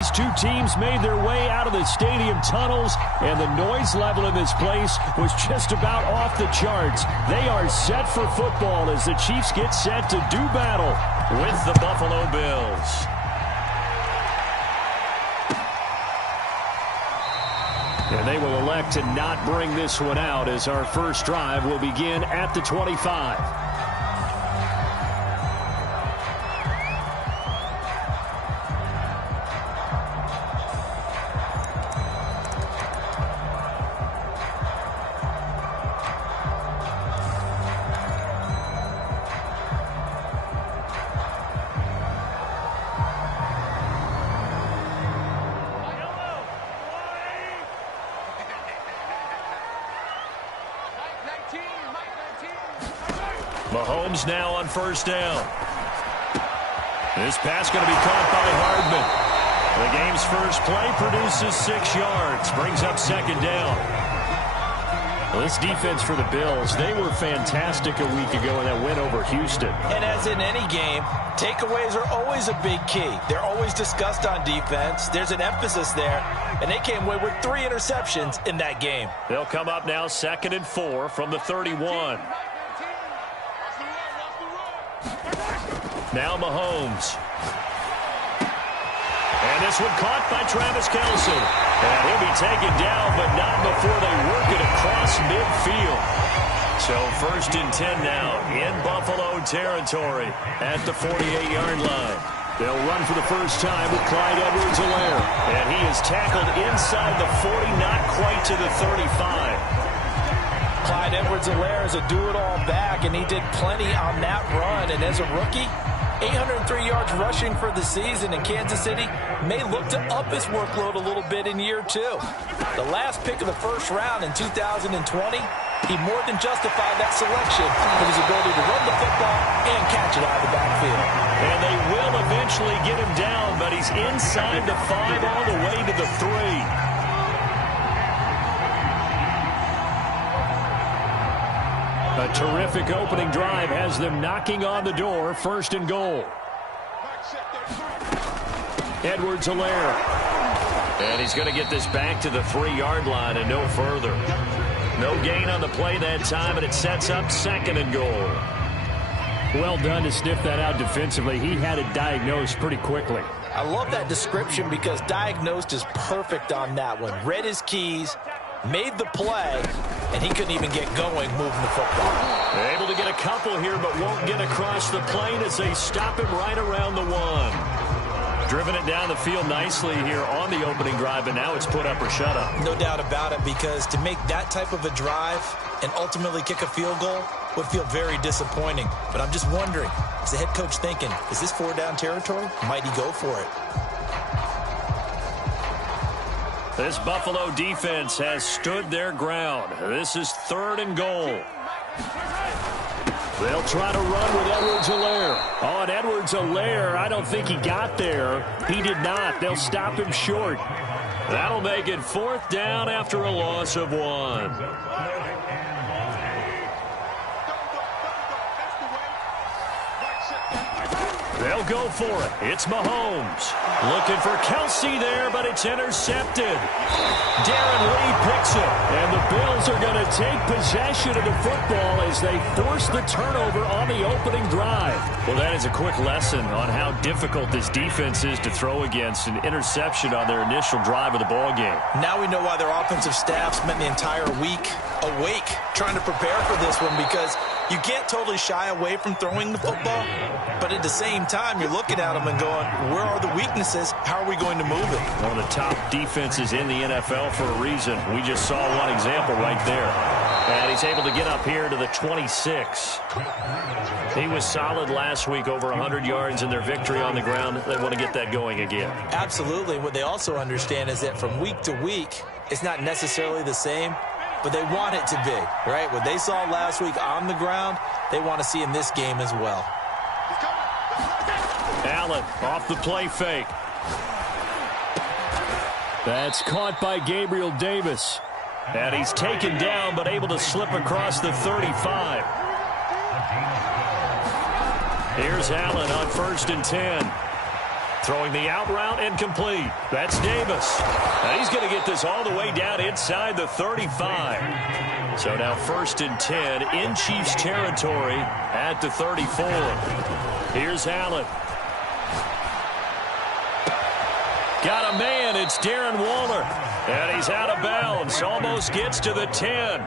These two teams made their way out of the stadium tunnels, and the noise level in this place was just about off the charts. They are set for football as the Chiefs get set to do battle with the Buffalo Bills. And they will elect to not bring this one out as our first drive will begin at the 25. Mahomes now on first down. This pass going to be caught by Hardman. The game's first play produces 6 yards, brings up second down. Well, this defense for the Bills, they were fantastic a week ago in that win over Houston. And as in any game, takeaways are always a big key. They're always discussed on defense. There's an emphasis there, and they came away with 3 interceptions in that game. They'll come up now 2nd and 4 from the 31. Now Mahomes. And this one caught by Travis Kelce. And he'll be taken down, but not before they work it across midfield. So 1st and 10 now in Buffalo territory at the 48-yard line. They'll run for the first time with Clyde Edwards-Helaire. And he is tackled inside the 40, not quite to the 35. Clyde Edwards-Helaire is a do-it-all back, and he did plenty on that run. And as a rookie, 803 yards rushing for the season, in Kansas City may look to up his workload a little bit in year 2. The last pick of the first round in 2020, he more than justified that selection with his ability to run the football and catch it out of the backfield. And they will eventually get him down, but he's inside the 5 all the way to the 3. A terrific opening drive has them knocking on the door. 1st and goal. Edwards-Helaire. And he's going to get this back to the 3-yard line and no further. No gain on the play that time, and it sets up 2nd and goal. Well done to sniff that out defensively. He had it diagnosed pretty quickly. I love that description because diagnosed is perfect on that one. Read his keys, made the play, and he couldn't even get going moving the football. They're able to get a couple here, but won't get across the plane as they stop him right around the 1. Driven it down the field nicely here on the opening drive, and now it's put up or shut up. No doubt about it, because to make that type of a drive and ultimately kick a field goal would feel very disappointing. But I'm just wondering, is the head coach thinking, is this 4-down territory? Might he go for it? This Buffalo defense has stood their ground. This is 3rd and goal. They'll try to run with Edwards-Helaire. Oh, and Edwards-Helaire, I don't think he got there. He did not. They'll stop him short. That'll make it 4th down after a loss of 1. They'll go for it. It's Mahomes. Looking for Kelce there, but it's intercepted. Darren Lee picks it. And the Bills are going to take possession of the football as they force the turnover on the opening drive. Well, that is a quick lesson on how difficult this defense is to throw against. An interception on their initial drive of the ball game. Now we know why their offensive staff spent the entire week awake trying to prepare for this one, because you can't totally shy away from throwing the football, but at the same time, you're looking at them and going, where are the weaknesses? How are we going to move it? One of the top defenses in the NFL for a reason. We just saw one example right there. And he's able to get up here to the 26. He was solid last week, over 100 yards in their victory on the ground. They want to get that going again. Absolutely. What they also understand is that from week to week, it's not necessarily the same, but they want it to be, right? What they saw last week on the ground, they want to see in this game as well. Allen off the play fake. That's caught by Gabriel Davis. And he's taken down, but able to slip across the 35. Here's Allen on 1st and 10. Throwing the out route and complete. That's Davis. And he's going to get this all the way down inside the 35. So now 1st and 10 in Chiefs territory at the 34. Here's Allen. Got a man. It's Darren Waller. And he's out of bounds. Almost gets to the 10.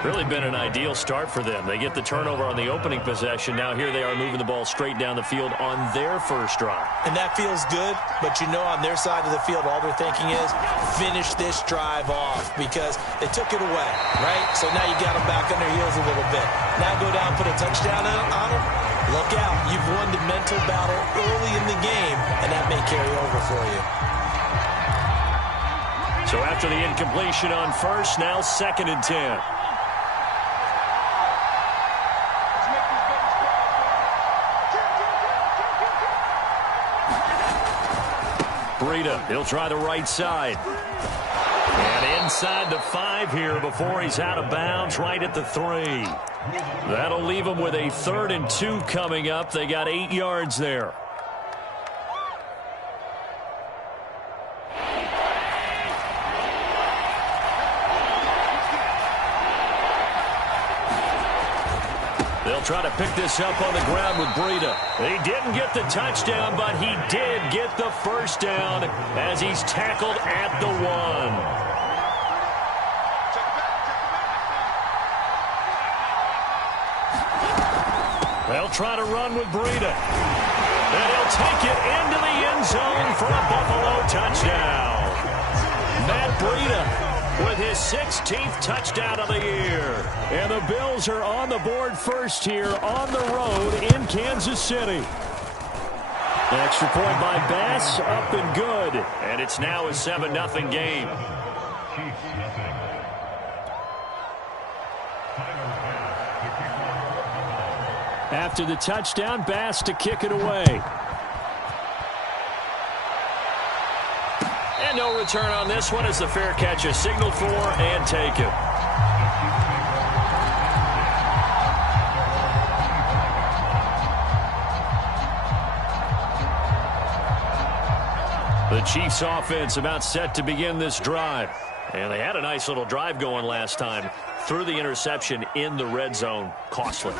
Really been an ideal start for them. They get the turnover on the opening possession. Now here they are moving the ball straight down the field on their first drive. And that feels good, but you know on their side of the field all they're thinking is finish this drive off because they took it away, right? So now you got them back on their heels a little bit. Now go down, put a touchdown on them. Look out. You've won the mental battle early in the game, and that may carry over for you. So after the incompletion on first, now 2nd and 10. Breida, he'll try the right side. And inside the 5 here before he's out of bounds right at the 3. That'll leave him with a 3rd and 2 coming up. They got 8 yards there. They'll try to pick this up on the ground with Breida. He didn't get the touchdown, but he did get the first down as he's tackled at the 1. They'll try to run with Breida. And he'll take it into the end zone for a Buffalo touchdown. Matt Breida with his 16th touchdown of the year. And the Bills are on the board first here on the road in Kansas City. Extra point by Bass, up and good. And it's now a 7-0 game. After the touchdown, Bass to kick it away. And no return on this one as the fair catch is signaled for and taken. The Chiefs offense about set to begin this drive. And they had a nice little drive going last time. Threw the interception in the red zone. Costly.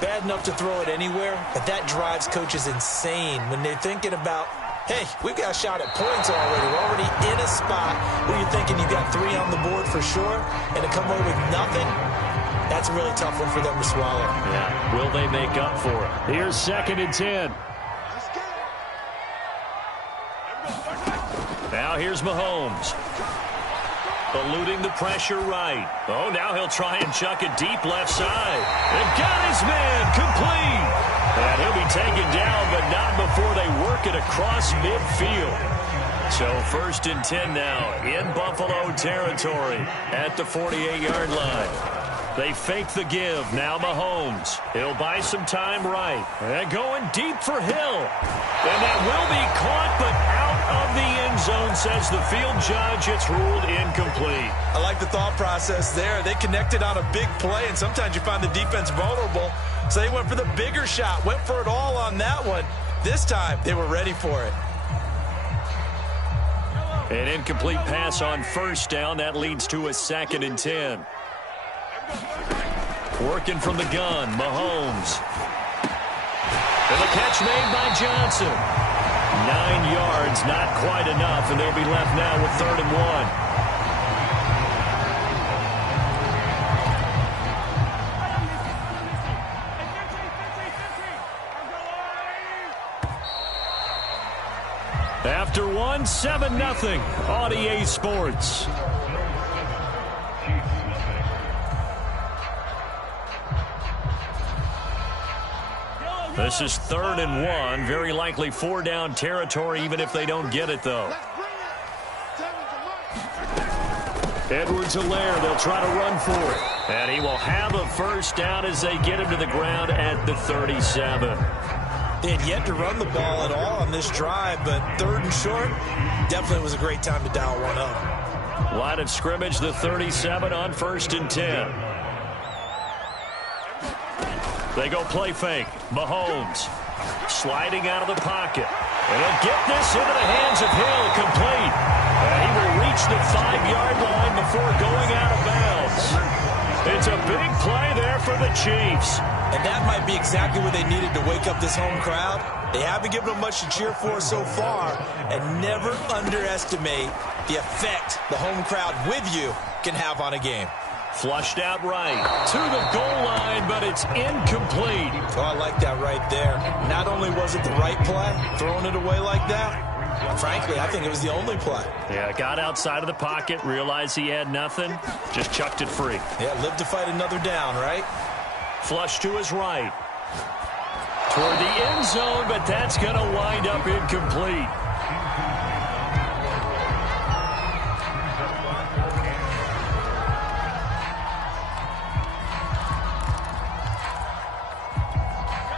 Bad enough to throw it anywhere, but that drives coaches insane when they're thinking about, hey, we've got a shot at points already. We're already in a spot where you're thinking you got 3 on the board for sure, and to come away with nothing, that's a really tough one for them to swallow. Yeah, will they make up for it? Here's 2nd and 10. Now here's Mahomes. Eluding the pressure right. Oh, now he'll try and chuck it deep left side. And got his man complete. And he'll be taken down, but not before they work it across midfield. So 1st and 10 now in Buffalo territory at the 48-yard line. They fake the give. Now Mahomes. He'll buy some time right. And going deep for Hill. And that will be caught, but out of the end zone, says the field judge. It's ruled incomplete. I like the thought process there. They connected on a big play, and sometimes you find the defense vulnerable. So they went for the bigger shot, went for it all on that one. This time, they were ready for it. An incomplete pass on 1st down. That leads to a 2nd and 10. Working from the gun, Mahomes. And the catch made by Johnson. 9 yards, not quite enough, and they'll be left now with 3rd and 1. After 1, 7-0 on EA Sports. This is 3rd and 1. Very likely 4-down territory, even if they don't get it, though. Edwards-Helaire, they'll try to run for it. And he will have a 1st down as they get him to the ground at the 37. They had yet to run the ball at all on this drive, but 3rd and short, definitely was a great time to dial one up. Line of scrimmage, the 37 on 1st and 10. They go play fake. Mahomes sliding out of the pocket. And he'll get this into the hands of Hill, complete. And he will reach the 5-yard line before going out of bounds. It's a big play there for the Chiefs. And that might be exactly what they needed to wake up this home crowd. They haven't given them much to cheer for so far, and never underestimate the effect the home crowd with you can have on a game. Flushed out right to the goal line, but it's incomplete. Oh, I like that right there. Not only was it the right play, throwing it away like that, frankly, I think it was the only play. Yeah, got outside of the pocket, realized he had nothing, just chucked it free. Yeah, lived to fight another down, right? Flush to his right. Toward the end zone, but that's going to wind up incomplete.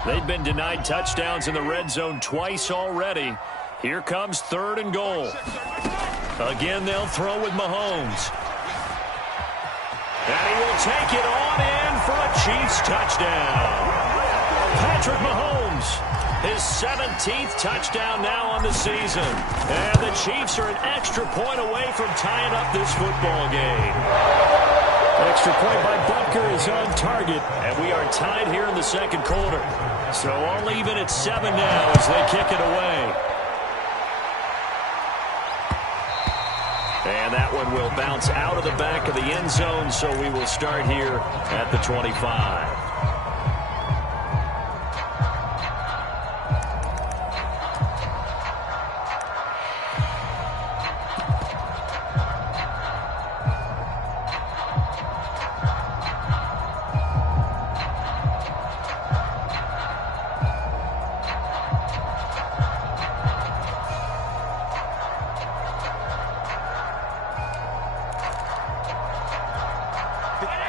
They've been denied touchdowns in the red zone twice already. Here comes 3rd and goal. Again, they'll throw with Mahomes. And he will take it on in for a Chiefs touchdown. Patrick Mahomes, his 17th touchdown now on the season. And the Chiefs are an extra point away from tying up this football game. Extra point by Butker is on target, and we are tied here in the second quarter. So all even at 7 now as they kick it away. And that one will bounce out of the back of the end zone, so we will start here at the 25.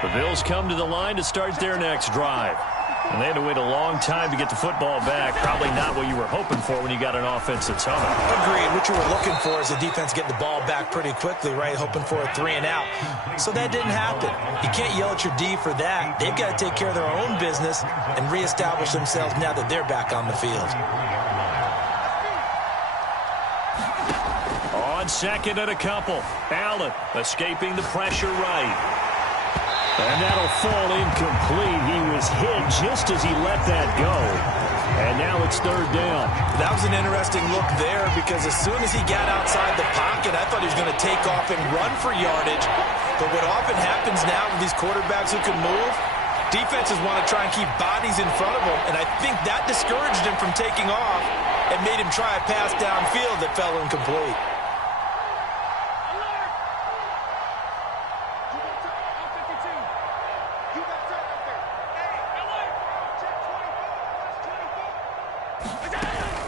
The Bills come to the line to start their next drive. And they had to wait a long time to get the football back. Probably not what you were hoping for when you got an offense that's humming. Agreed. What you were looking for is the defense getting the ball back pretty quickly, right? Hoping for a 3 and out. So that didn't happen. You can't yell at your D for that. They've got to take care of their own business and reestablish themselves now that they're back on the field. On second and a couple. Allen escaping the pressure right. And that'll fall incomplete. He was hit just as he let that go. And now it's 3rd down. That was an interesting look there because as soon as he got outside the pocket, I thought he was going to take off and run for yardage. But what often happens now with these quarterbacks who can move, defenses want to try and keep bodies in front of them. And I think that discouraged him from taking off and made him try a pass downfield that fell incomplete.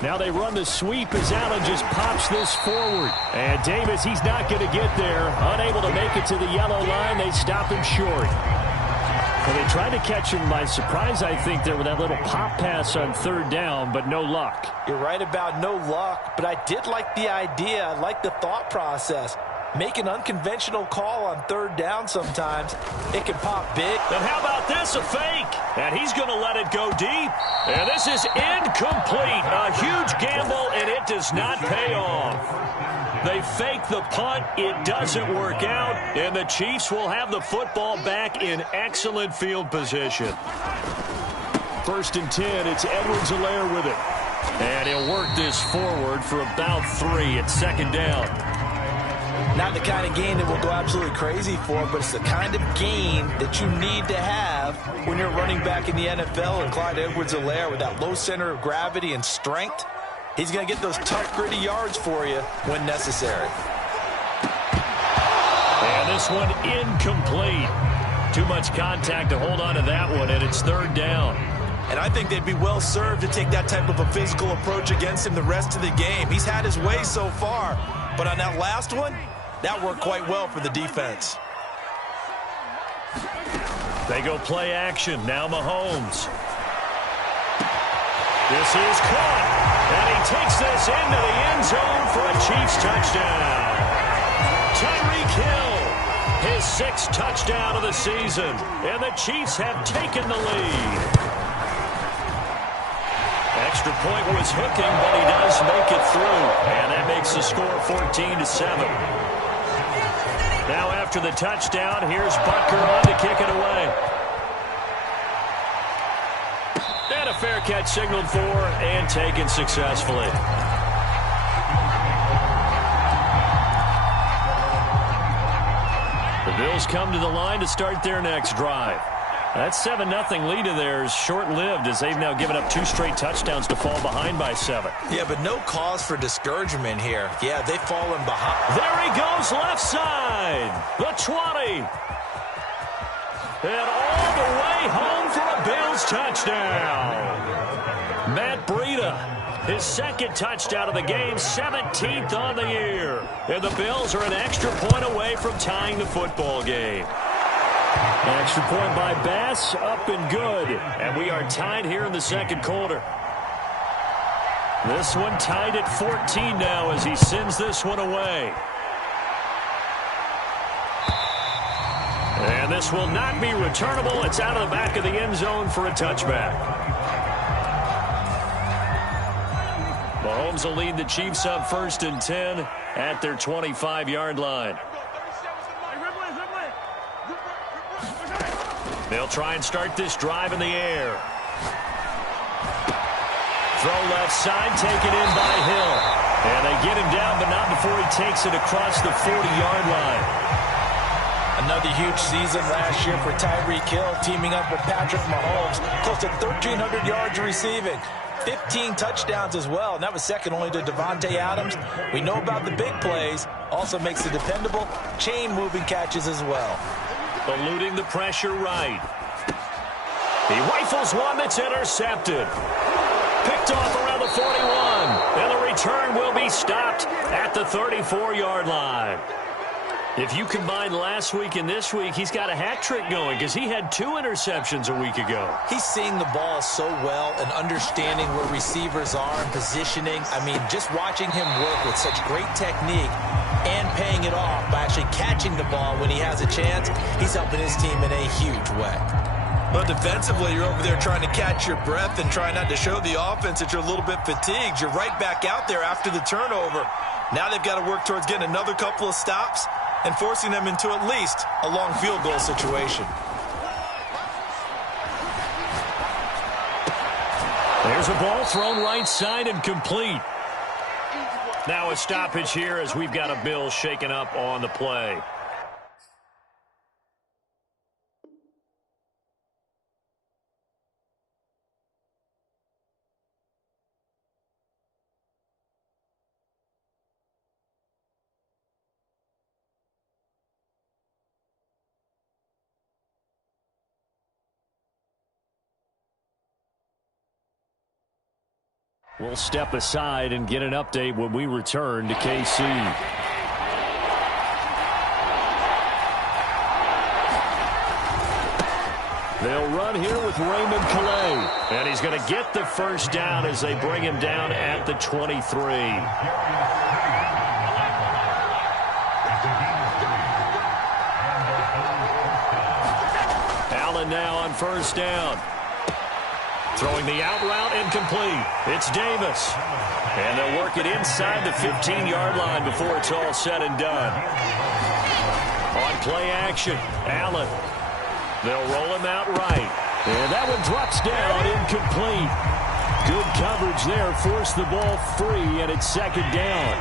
Now they run the sweep as Allen just pops this forward. And Davis, he's not going to get there. Unable to make it to the yellow line. They stop him short. Well, they tried to catch him by surprise, I think, there with that little pop pass on 3rd down, but no luck. You're right about no luck, but I did like the idea. I like the thought process. Make an unconventional call on 3rd down sometimes. It can pop big. And how about this, a fake? And he's going to let it go deep. And this is incomplete. A huge gamble, and it does not pay off. They fake the punt. It doesn't work out. And the Chiefs will have the football back in excellent field position. 1st and 10. It's Edwards-Helaire with it. And he'll work this forward for about 3 at 2nd down. Not the kind of gain that we'll go absolutely crazy for, but it's the kind of gain that you need to have when you're running back in the NFL. And Clyde Edwards-Helaire, with that low center of gravity and strength, he's going to get those tough, gritty yards for you when necessary. And this one incomplete. Too much contact to hold on to that one, and it's 3rd down. And I think they'd be well served to take that type of a physical approach against him the rest of the game. He's had his way so far, but on that last one, that worked quite well for the defense. They go play action. Now Mahomes. This is caught. And he takes this into the end zone for a Chiefs touchdown. Tyreek Hill, his 6th touchdown of the season. And the Chiefs have taken the lead. extra point was hooking, but he does make it through. And that makes the score 14-7. Now after the touchdown, here's Butker on to kick it away. And a fair catch signaled for and taken successfully. The Bills come to the line to start their next drive. That 7-0 lead of theirs short-lived as they've now given up 2 straight touchdowns to fall behind by 7. Yeah, but no cause for discouragement here. Yeah, they've fallen behind. There he goes, left side. The 20. And all the way home for a Bills touchdown. Madd22, his second touchdown of the game, 17th on the year. And the Bills are an extra point away from tying the football game. An extra point by Bass, up and good. And we are tied here in the second quarter. This one tied at 14 now as he sends this one away. And this will not be returnable. It's out of the back of the end zone for a touchback. Mahomes will lead the Chiefs up 1st and 10 at their 25-yard line. They'll try and start this drive in the air. Throw left side, taken in by Hill. And they get him down, but not before he takes it across the 40-yard line. Another huge season last year for Tyreek Hill, teaming up with Patrick Mahomes. Close to 1,300 yards receiving. 15 touchdowns as well, and that was second only to Devontae Adams. We know about the big plays. Also makes the dependable chain-moving catches as well. Eluding the pressure right. He rifles one that's intercepted. Picked off around the 41. And the return will be stopped at the 34-yard line. If you combine last week and this week, he's got a hat trick going because he had 2 interceptions a week ago. He's seeing the ball so well and understanding where receivers are and positioning. I mean, just watching him work with such great technique and paying it off by actually catching the ball when he has a chance, he's helping his team in a huge way. Well, defensively, you're over there trying to catch your breath and try not to show the offense that you're a little bit fatigued. You're right back out there after the turnover. Now they've got to work towards getting another couple of stops and forcing them into at least a long field goal situation. There's a ball thrown right side and complete. Now a stoppage here as we've got a Bill shaken up on the play. We'll step aside and get an update when we return to KC. They'll run here with Raymond Calais. And he's going to get the first down as they bring him down at the 23. Allen now on first down. Throwing the out route incomplete. It's Davis. And they'll work it inside the 15-yard line before it's all said and done. On play action, Allen. They'll roll him out right. And that one drops down incomplete. Good coverage there. Forced the ball free, and it's second down.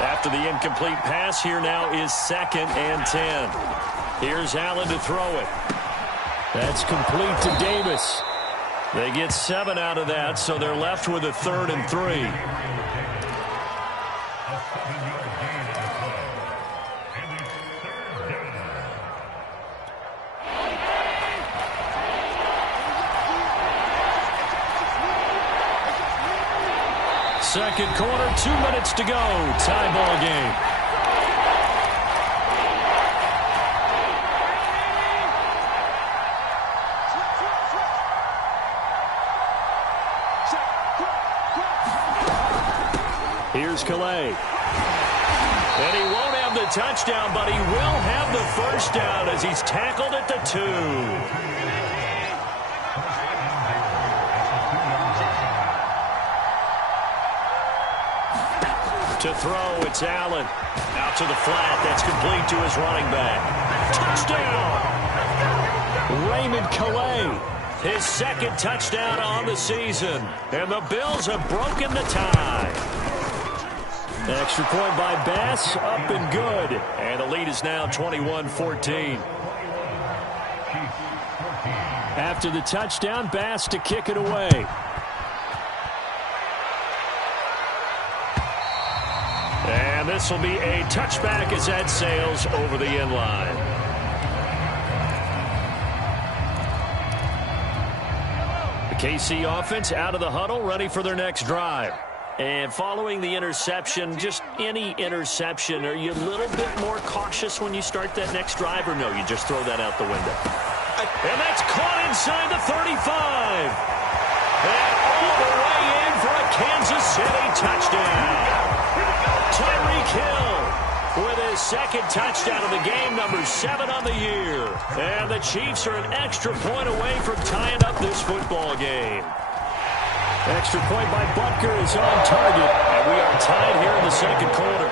After the incomplete pass, here now is 2nd and 10. Here's Allen to throw it. That's complete to Davis. They get 7 out of that, so they're left with a 3rd and 3. Second quarter, 2 minutes to go. Tie ball game. Here's Calais. And he won't have the touchdown, but he will have the first down as he's tackled at the 2. To throw, it's Allen. Out to the flat. That's complete to his running back. Touchdown! Raymond Calais. His second touchdown on the season. And the Bills have broken the tie. Extra point by Bass. Up and good. And the lead is now 21-14. After the touchdown, Bass to kick it away. And this will be a touchback as that sails over the end line. The KC offense out of the huddle, ready for their next drive. And following the interception, just any interception, are you a little bit more cautious when you start that next drive, or no, you just throw that out the window? And that's caught inside the 35. And all the way in for a Kansas City touchdown. Tyreek Hill with his second touchdown of the game, number 7 on the year. And the Chiefs are an extra point away from tying up this football game. Extra point by Butker is on target, and we are tied here in the second quarter.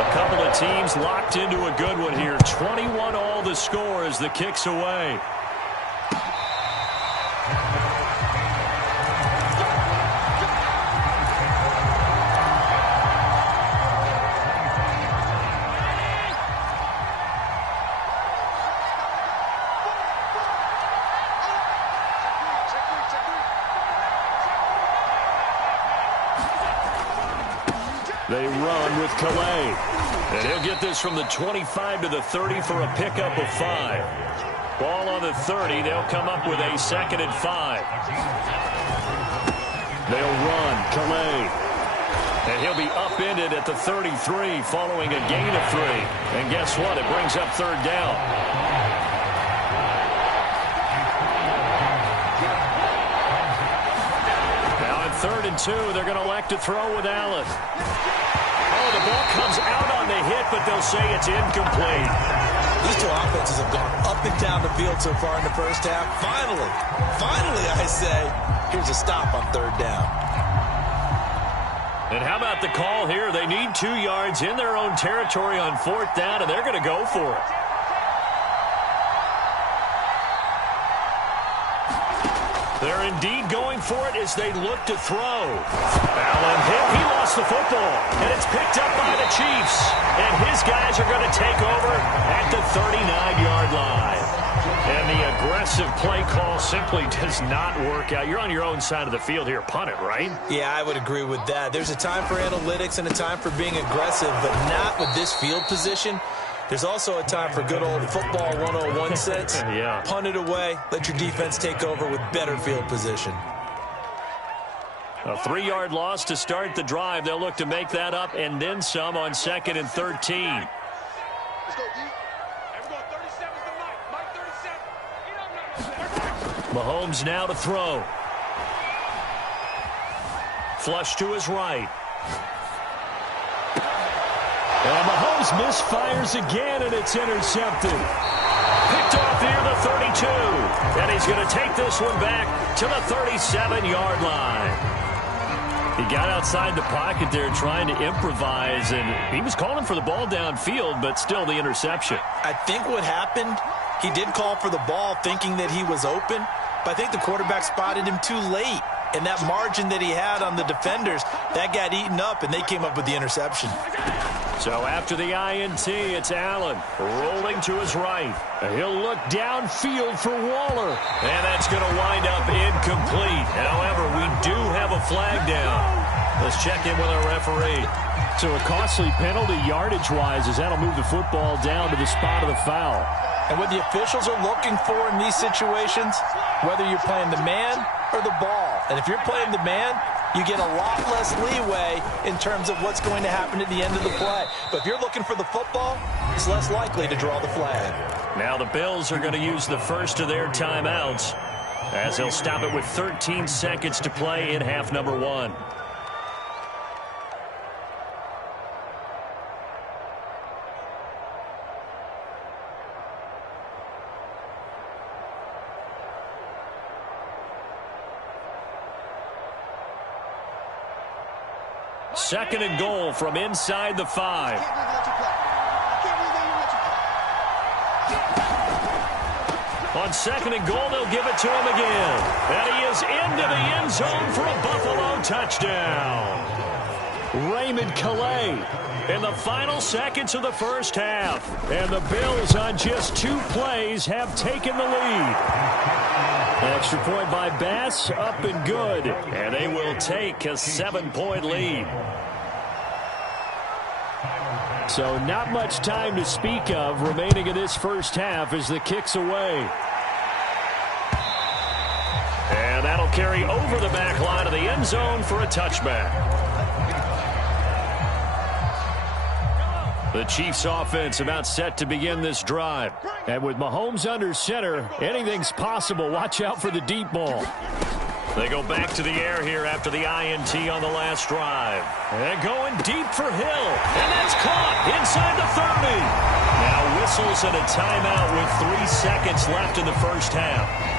A couple of teams locked into a good one here. 21-all the score as the kick's away. They run with Calais. And he'll get this from the 25 to the 30 for a pickup of 5. Ball on the 30. They'll come up with a 2nd and 5. They'll run Calais. And he'll be upended at the 33 following a gain of 3. And guess what? It brings up 3rd down. Now on 3rd and 2, they're going to elect to throw with Allen. Oh, the ball comes out on the hit, but they'll say it's incomplete. These two offenses have gone up and down the field so far in the first half. Finally, I say, here's a stop on 3rd down. And how about the call here? They need 2 yards in their own territory on 4th down, and they're going to go for it. They're indeed going for it as they look to throw. Allen hit. He lost the football. And it's picked up by the Chiefs. And his guys are going to take over at the 39-yard line. And the aggressive play call simply does not work out. You're on your own side of the field here. Punt it, right? Yeah, I would agree with that. There's a time for analytics and a time for being aggressive, but not with this field position. There's also a time for good old football 101 sense. Yeah. Punt it away. Let your defense take over with better field position. A 3-yard loss to start the drive. They'll look to make that up and then some on 2nd and 13. Let's go, D. Everyone, 37's the Mike 37. Mahomes now to throw. Flush to his right. And Mahomes misfires again, and it's intercepted. Picked off near the 32. And he's going to take this one back to the 37-yard line. He got outside the pocket there trying to improvise, and he was calling for the ball downfield, but still the interception. I think what happened, he did call for the ball thinking that he was open, but I think the quarterback spotted him too late. And that margin that he had on the defenders, that got eaten up, and they came up with the interception. So after the INT, it's Allen rolling to his right. He'll look downfield for Waller. And that's going to wind up incomplete. However, we do have a flag down. Let's check in with our referee. So a costly penalty yardage-wise as that'll move the football down to the spot of the foul. And what the officials are looking for in these situations, whether you're playing the man or the ball. And if you're playing the man, you get a lot less leeway in terms of what's going to happen at the end of the play. But if you're looking for the football, it's less likely to draw the flag. Now the Bills are going to use the first of their timeouts as they'll stop it with 13 seconds to play in half number 1. 2nd and goal from inside the 5. On 2nd and goal, they'll give it to him again. And he is into the end zone for a Buffalo touchdown. Raymond Calais in the final seconds of the first half. And the Bills on just 2 plays have taken the lead. Extra point by Bass, up and good. And they will take a 7-point lead. So not much time to speak of remaining in this first half as the kick's away. And that'll carry over the back line of the end zone for a touchback. The Chiefs offense about set to begin this drive. And with Mahomes under center, anything's possible. Watch out for the deep ball. They go back to the air here after the INT on the last drive. And going deep for Hill. And that's caught inside the 30. Now whistles and a timeout with 3 seconds left in the first half.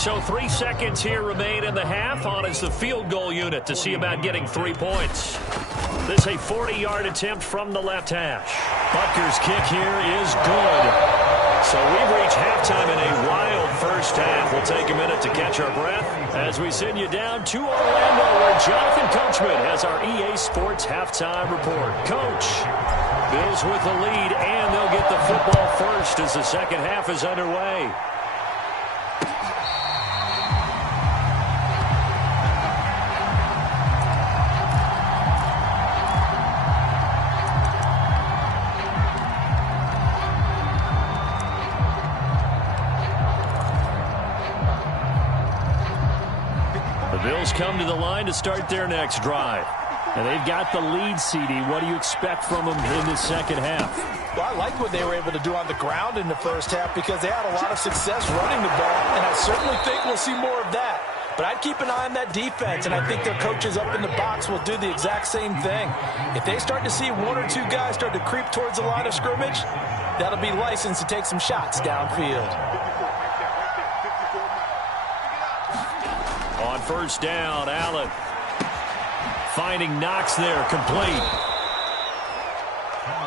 So 3 seconds here remain in the half. On is the field goal unit to see about getting 3 points. This is a 40-yard attempt from the left hash. Butker's kick here is good. So we've reached halftime in a wild first half. We'll take a minute to catch our breath as we send you down to Orlando, where Jonathan Coachman has our EA Sports halftime report. Coach, Bills with the lead, and they'll get the football first as the second half is underway. Bills come to the line to start their next drive. And they've got the lead, CD. What do you expect from them in the second half? Well, I like what they were able to do on the ground in the first half because they had a lot of success running the ball, and I certainly think we'll see more of that. But I'd keep an eye on that defense, and I think their coaches up in the box will do the exact same thing. If they start to see 1 or 2 guys start to creep towards the line of scrimmage, that'll be licensed to take some shots downfield. On first down, Allen finding Knox there, complete.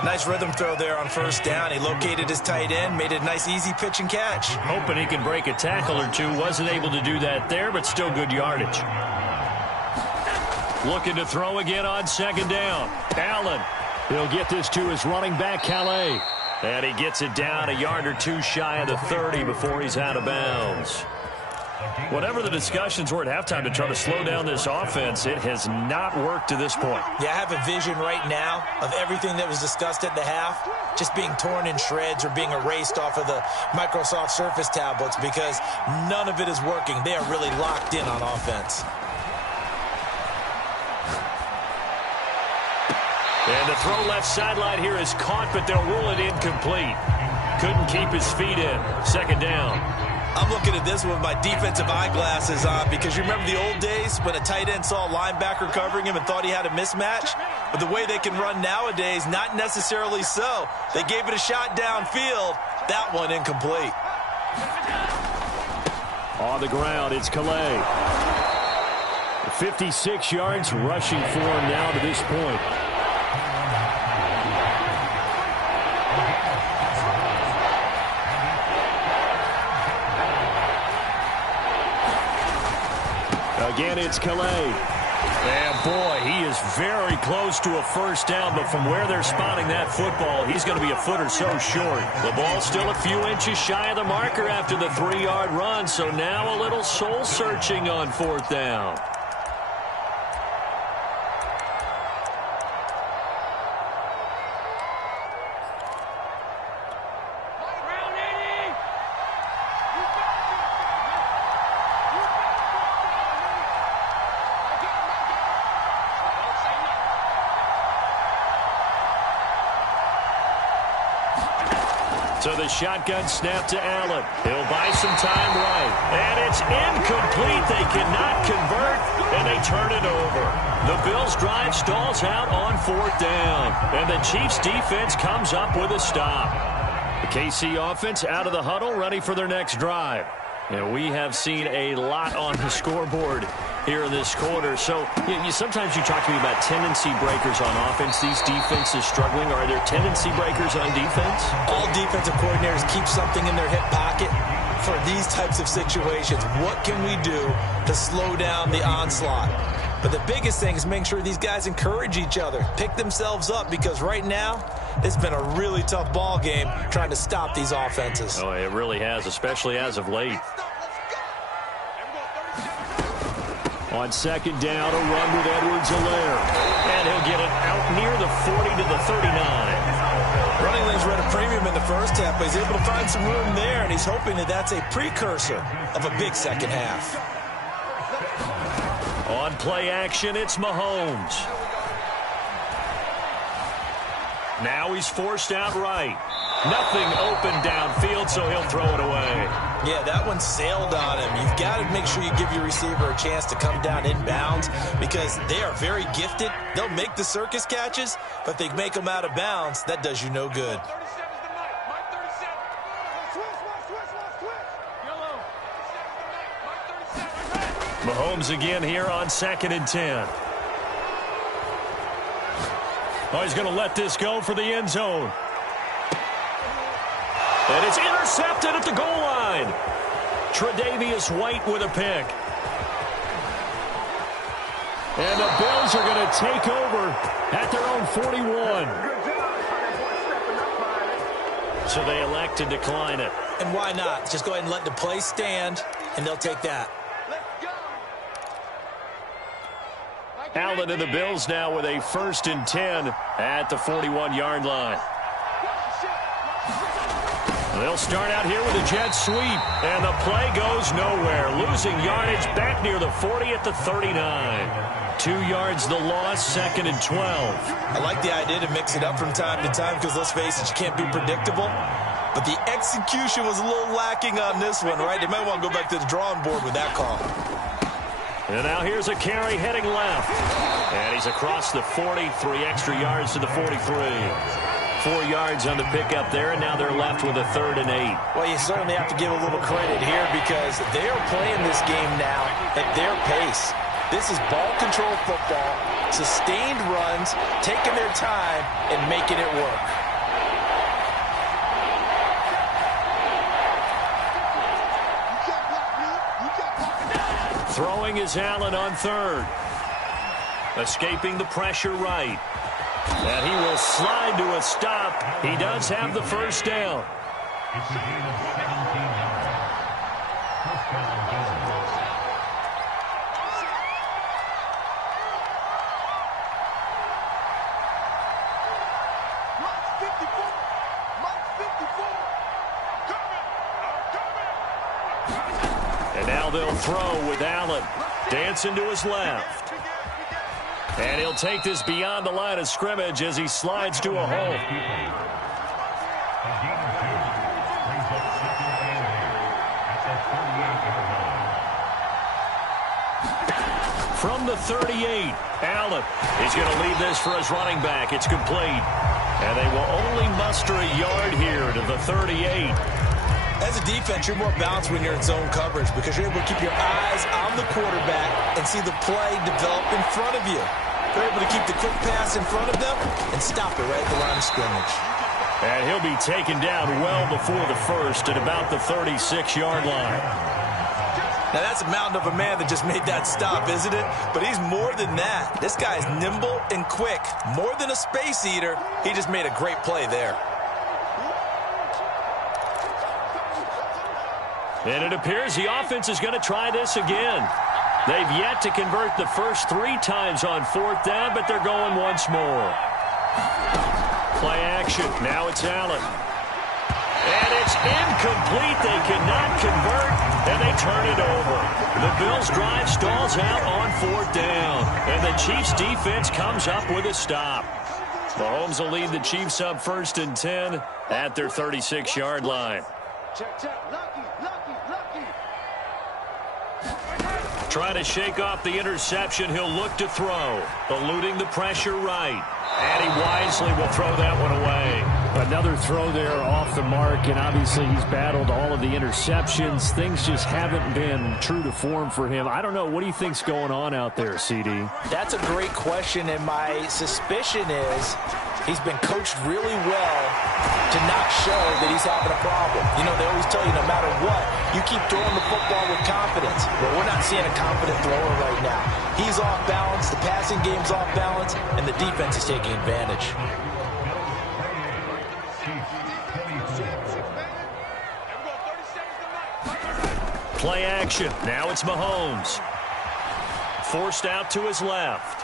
Nice rhythm throw there on first down. He located his tight end, made a nice easy pitch and catch. Hoping he can break a tackle or two. Wasn't able to do that there, but still good yardage. Looking to throw again on second down. Allen, he'll get this to his running back, Calais. And he gets it down a yard or 2 shy of the 30 before he's out of bounds. Whatever the discussions were at halftime to try to slow down this offense, it has not worked to this point. Yeah, I have a vision right now of everything that was discussed at the half just being torn in shreds or being erased off of the Microsoft Surface tablets because none of it is working. They are really locked in on offense. And the throw left sideline here is caught, but they'll rule it incomplete. Couldn't keep his feet in. Second down. I'm looking at this with my defensive eyeglasses on because you remember the old days when a tight end saw a linebacker covering him and thought he had a mismatch? But the way they can run nowadays, not necessarily so. They gave it a shot downfield. That one incomplete. On the ground, it's Calais. 56 yards rushing for him now to this point. Again, it's Calais. And, boy, he is very close to a first down, but from where they're spotting that football, he's going to be a foot or so short. The ball's still a few inches shy of the marker after the 3-yard run, so now a little soul-searching on fourth down. So the shotgun snap to Allen. He'll buy some time right. And it's incomplete. They cannot convert, and they turn it over. The Bills' drive stalls out on fourth down. And the Chiefs' defense comes up with a stop. The KC offense out of the huddle, ready for their next drive. And we have seen a lot on the scoreboard here in this quarter. So sometimes you talk to me about tendency breakers on offense. These defenses struggling. Are there tendency breakers on defense? All defensive coordinators keep something in their hip pocket for these types of situations. What can we do to slow down the onslaught? But the biggest thing is making sure these guys encourage each other, pick themselves up, because right now it's been a really tough ball game trying to stop these offenses. Oh, it really has, especially as of late. On second down, a run with Edwards-Helaire. And he'll get it out near the 40 to the 39. Running lanes were at a premium in the first half, but he's able to find some room there, and he's hoping that that's a precursor of a big second half. On play action, it's Mahomes. Now he's forced out right. Nothing open downfield, so he'll throw it away. Yeah, that one sailed on him. You've got to make sure you give your receiver a chance to come down inbounds because they are very gifted. They'll make the circus catches, but they make them out of bounds. That does you no good. Mahomes again here on 2nd and 10. Oh, he's going to let this go for the end zone. And it's intercepted at the goal line. Tre'Davious White with a pick. And the Bills are going to take over at their own 41. So they elect to decline it. And why not? Just go ahead and let the play stand, and they'll take that. Allen and the Bills now with a 1st and 10 at the 41-yard line. They'll start out here with a jet sweep, and the play goes nowhere. Losing yardage back near the 40 at the 39. 2 yards the loss, 2nd and 12. I like the idea to mix it up from time to time because, let's face it, you can't be predictable. But the execution was a little lacking on this one, right? They might want to go back to the drawing board with that call. And now here's a carry heading left. And he's across the 40, 3 extra yards to the 43. 4 yards on the pickup there, and now they're left with a 3rd and 8. Well, you certainly have to give a little credit here because they are playing this game now at their pace. This is ball control football, sustained runs, taking their time and making it work. Throwing is Allen on 3rd. Escaping the pressure right. And he will slide to a stop. He does have the 1st down. And now they'll throw with Allen. Dancing to his left. And he'll take this beyond the line of scrimmage as he slides to a hole. From the 38, Allen is going to leave this for his running back. It's complete. And they will only muster a yard here to the 38. As a defense, you're more balanced when you're in zone coverage because you're able to keep your eyes on the quarterback and see the play develop in front of you. You're able to keep the quick pass in front of them and stop it right at the line of scrimmage. And he'll be taken down well before the 1st at about the 36-yard line. Now, that's a mountain of a man that just made that stop, isn't it? But he's more than that. This guy's nimble and quick. More than a space eater, he just made a great play there. And it appears the offense is going to try this again. They've yet to convert the first 3 times on 4th down, but they're going once more. Play action. Now it's Allen. And it's incomplete. They cannot convert, and they turn it over. The Bills' drive stalls out on 4th down, and the Chiefs' defense comes up with a stop. Mahomes will lead the Chiefs up 1st and 10 at their 36-yard line. Check, check. Lucky. Trying to shake off the interception, he'll look to throw. Eluding the pressure right. And he wisely will throw that one away. Another throw there off the mark, and obviously he's battled all of the interceptions. Things just haven't been true to form for him. I don't know. What do you think's going on out there, CD? That's a great question, and my suspicion is he's been coached really well to not show that he's having a problem. You know, they always tell you no matter what, you keep throwing the football with confidence. Well, we're not seeing a confident thrower right now. He's off balance, the passing game's off balance, and the defense is taking advantage. Play action. Now it's Mahomes. Forced out to his left.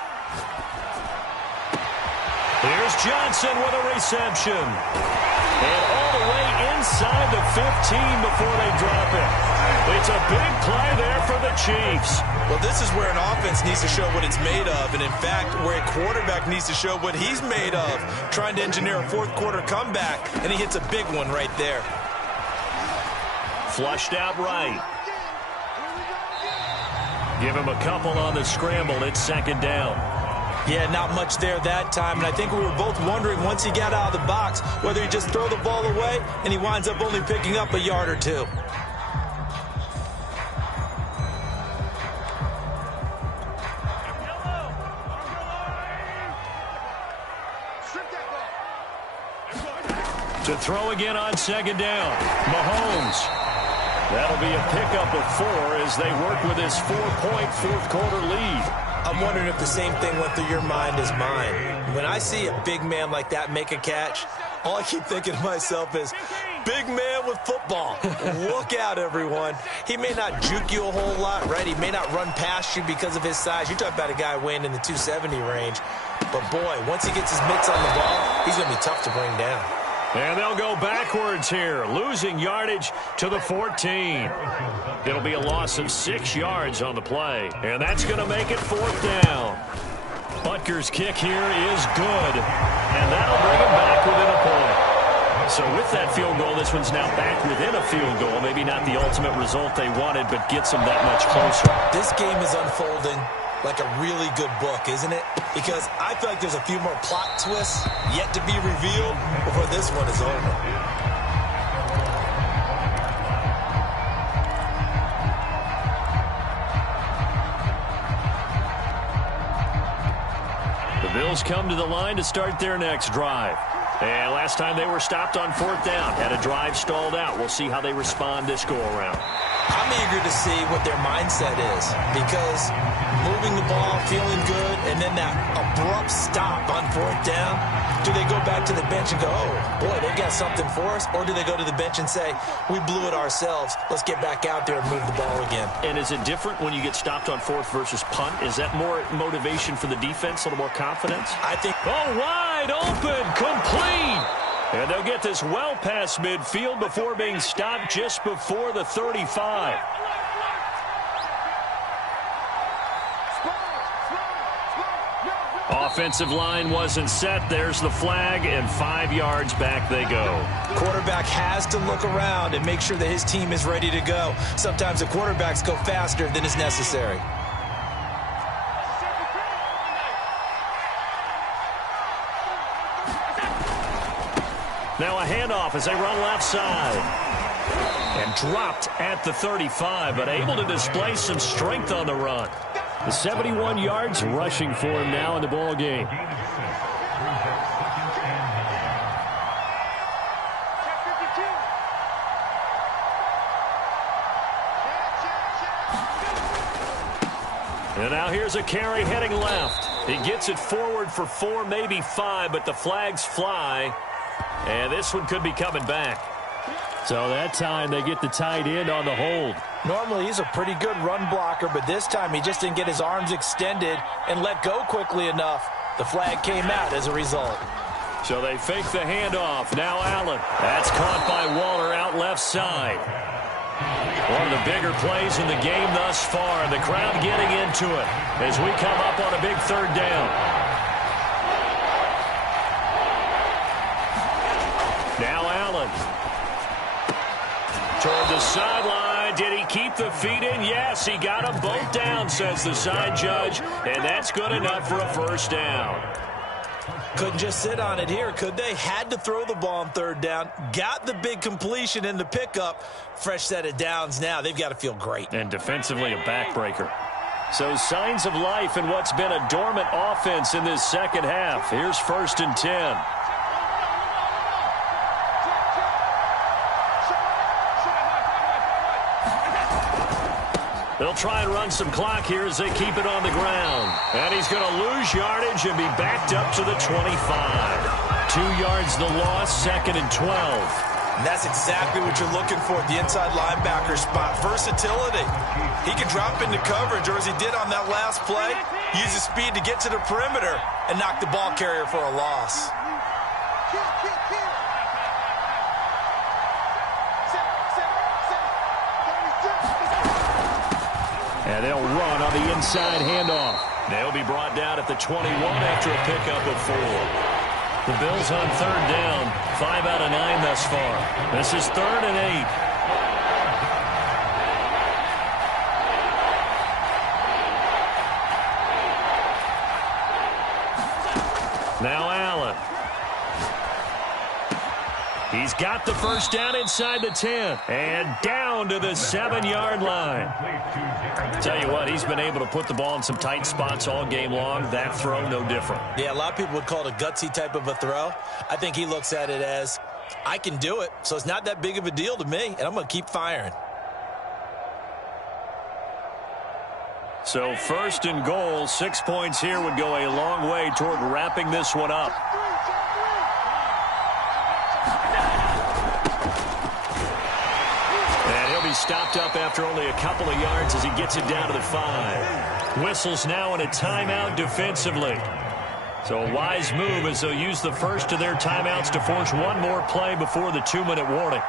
Here's Johnson with a reception. And all the way inside the 15 before they drop it. It's a big play there for the Chiefs. Well, this is where an offense needs to show what it's made of. And, in fact, where a quarterback needs to show what he's made of. Trying to engineer a fourth-quarter comeback, and he hits a big one right there. Flushed out right. Give him a couple on the scramble. It's second down. Yeah, not much there that time. And I think we were both wondering once he got out of the box whether he'd just throw the ball away, and he winds up only picking up a yard or two. To throw again on second down. Mahomes. That'll be a pickup of 4 as they work with this 4-point fourth-quarter lead. I'm wondering if the same thing went through your mind as mine. When I see a big man like that make a catch, all I keep thinking to myself is, big man with football. Look out, everyone. He may not juke you a whole lot, right? He may not run past you because of his size. You're talking about a guy weighing in the 270 range. But, boy, once he gets his mitts on the ball, he's going to be tough to bring down. And they'll go backwards here, losing yardage to the 14. It'll be a loss of 6 yards on the play, and that's going to make it fourth down. Butker's kick here is good, and that'll bring him back within a point. So with that field goal, this one's now back within a field goal. Maybe not the ultimate result they wanted, but gets them that much closer. This game is unfolding like a really good book, isn't it? Because I feel like there's a few more plot twists yet to be revealed before this one is over. The Bills come to the line to start their next drive. And last time they were stopped on fourth down, had a drive stalled out. We'll see how they respond this go-around. I'm eager to see what their mindset is, because moving the ball, feeling good, and then that abrupt stop on fourth down, do they go back to the bench and go, oh, boy, they got something for us? Or do they go to the bench and say, we blew it ourselves, let's get back out there and move the ball again? And is it different when you get stopped on fourth versus punt? Is that more motivation for the defense, a little more confidence? I think. Oh, wide open, complete. And they'll get this well past midfield before being stopped just before the 35. Offensive line wasn't set. There's the flag, and 5 yards back they go. Quarterback has to look around and make sure that his team is ready to go. Sometimes the quarterbacks go faster than is necessary. Now a handoff as they run left side. And dropped at the 35, but able to display some strength on the run. The 71 yards rushing for him now in the ball game. And now here's a carry heading left. He gets it forward for 4, maybe 5, but the flags fly. And this one could be coming back. So that time they get the tight end on the hold. Normally he's a pretty good run blocker, but this time he just didn't get his arms extended and let go quickly enough. The flag came out as a result. So they fake the handoff. Now Allen. That's caught by Waller out left side. One of the bigger plays in the game thus far. The crowd getting into it as we come up on a big third down. Now Allen. Toward the sideline. Did he keep the feet in? Yes, he got them both down, says the side judge. And that's good enough for a first down. Couldn't just sit on it here, could they? Had to throw the ball on third down. Got the big completion in the pickup. Fresh set of downs now. They've got to feel great. And defensively, a backbreaker. So signs of life in what's been a dormant offense in this second half. Here's 1st and 10. They'll try and run some clock here as they keep it on the ground. And he's going to lose yardage and be backed up to the 25. 2 yards the loss, 2nd and 12. And that's exactly what you're looking for at the inside linebacker spot. Versatility. He can drop into coverage, or as he did on that last play, use his speed to get to the perimeter and knock the ball carrier for a loss. And they'll run on the inside handoff. They'll be brought down at the 21 after a pickup of 4. The Bills on 3rd down. 5 out of 9 thus far. This is 3rd and 8. Now Allen. He's got the first down inside the 10. And down to the 7-yard line. Tell you what, he's been able to put the ball in some tight spots all game long. That throw, no different. Yeah, a lot of people would call it a gutsy type of a throw. I think he looks at it as, I can do it, so it's not that big of a deal to me, and I'm going to keep firing. So 1st and goal, 6 points here would go a long way toward wrapping this one up. Stopped up after only a couple of yards as he gets it down to the 5. Whistles now in a timeout defensively. So a wise move as they'll use the first of their timeouts to force one more play before the 2-minute warning.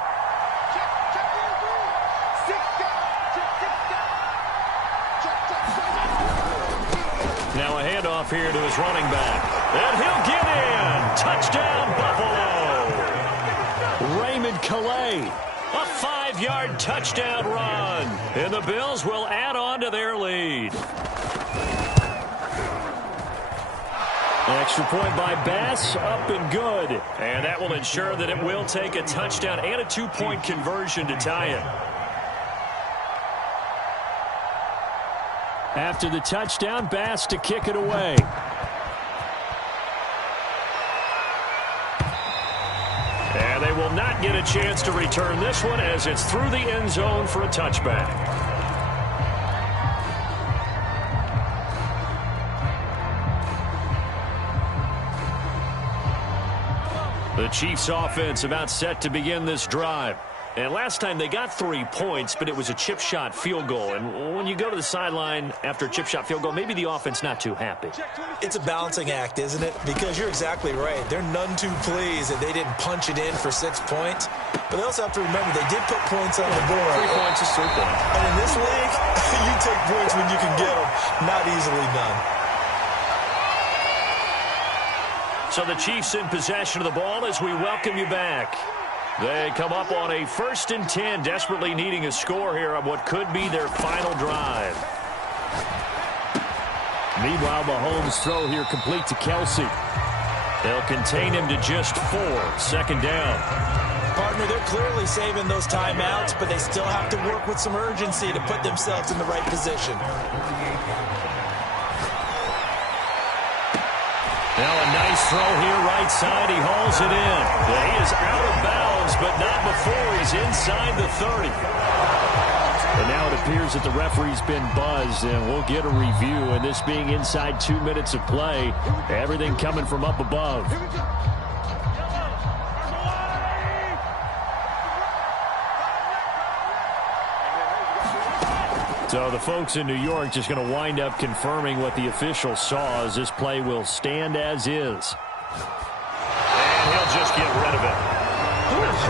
Now a handoff here to his running back. And he'll get in. Touchdown, Buffalo. Raymond Calais. A 5-yard touchdown run. And the Bills will add on to their lead. Extra point by Bass, up and good. And that will ensure that it will take a touchdown and a 2-point conversion to tie it. After the touchdown, Bass to kick it away. And they will not get a chance to return this one as it's through the end zone for a touchback. The Chiefs offense about set to begin this drive. And last time they got 3 points, but it was a chip shot field goal. And when you go to the sideline after a chip shot field goal, maybe the offense not too happy. It's a balancing act, isn't it? Because you're exactly right. They're none too pleased that they didn't punch it in for 6 points. But they also have to remember they did put points on the board. 3 points is 3 points. And in this league, you take points when you can get them. Not easily done. So the Chiefs in possession of the ball as we welcome you back. They come up on a 1st and 10, desperately needing a score here on what could be their final drive. Meanwhile, Mahomes' throw here complete to Kelsey. They'll contain him to just 4, 2nd down. Partner, they're clearly saving those timeouts, but they still have to work with some urgency to put themselves in the right position. Now a nice throw here, right side. He hauls it in. He is out of bounds, but not before he's inside the 30. But now it appears that the referee's been buzzed, and we'll get a review. And this being inside 2 minutes of play, everything coming from up above. So the folks in New York just going to wind up confirming what the official saw as this play will stand as is. And he'll just get rid of it.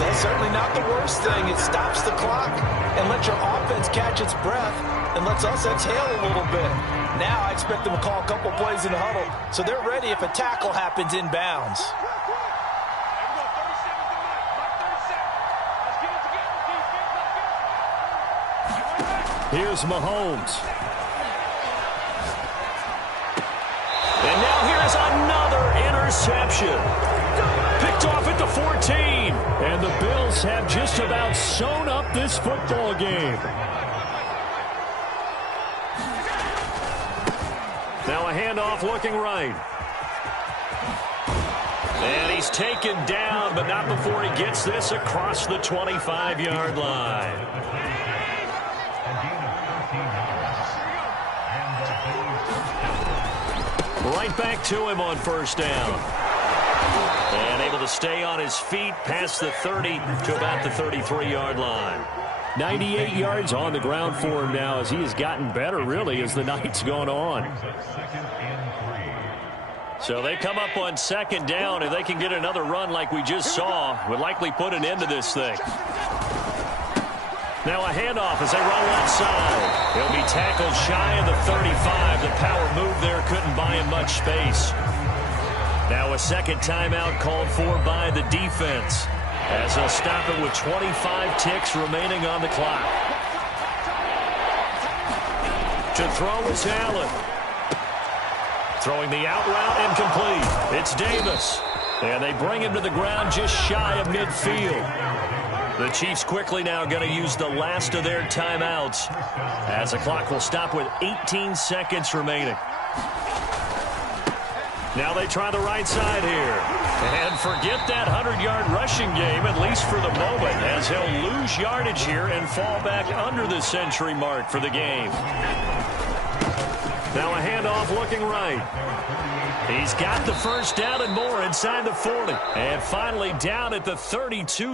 That's certainly not the worst thing. It stops the clock and lets your offense catch its breath and lets us exhale a little bit. Now I expect them to call a couple plays in the huddle so they're ready if a tackle happens inbounds. Here's Mahomes. And now here's another interception. Picked off at the 14. And the Bills have just about sewn up this football game. Now a handoff looking right. And he's taken down, but not before he gets this across the 25-yard line. Right back to him on first down. And able to stay on his feet past the 30 to about the 33-yard line. 98 yards on the ground for him now as he has gotten better, really, as the night's gone on. So they come up on second down. If they can get another run like we just saw, would likely put an end to this thing. Now a handoff as they run left side. He'll be tackled shy of the 35. The power move there couldn't buy him much space. Now a second timeout called for by the defense, as they'll stop it with 25 ticks remaining on the clock. To throw is Allen. Throwing the out route incomplete. It's Davis. And they bring him to the ground just shy of midfield. The Chiefs quickly now going to use the last of their timeouts, as the clock will stop with 18 seconds remaining. Now they try the right side here. And forget that 100-yard rushing game, at least for the moment, as he'll lose yardage here and fall back under the century mark for the game. Now a handoff looking right. He's got the first down and more inside the 40. And finally down at the 32.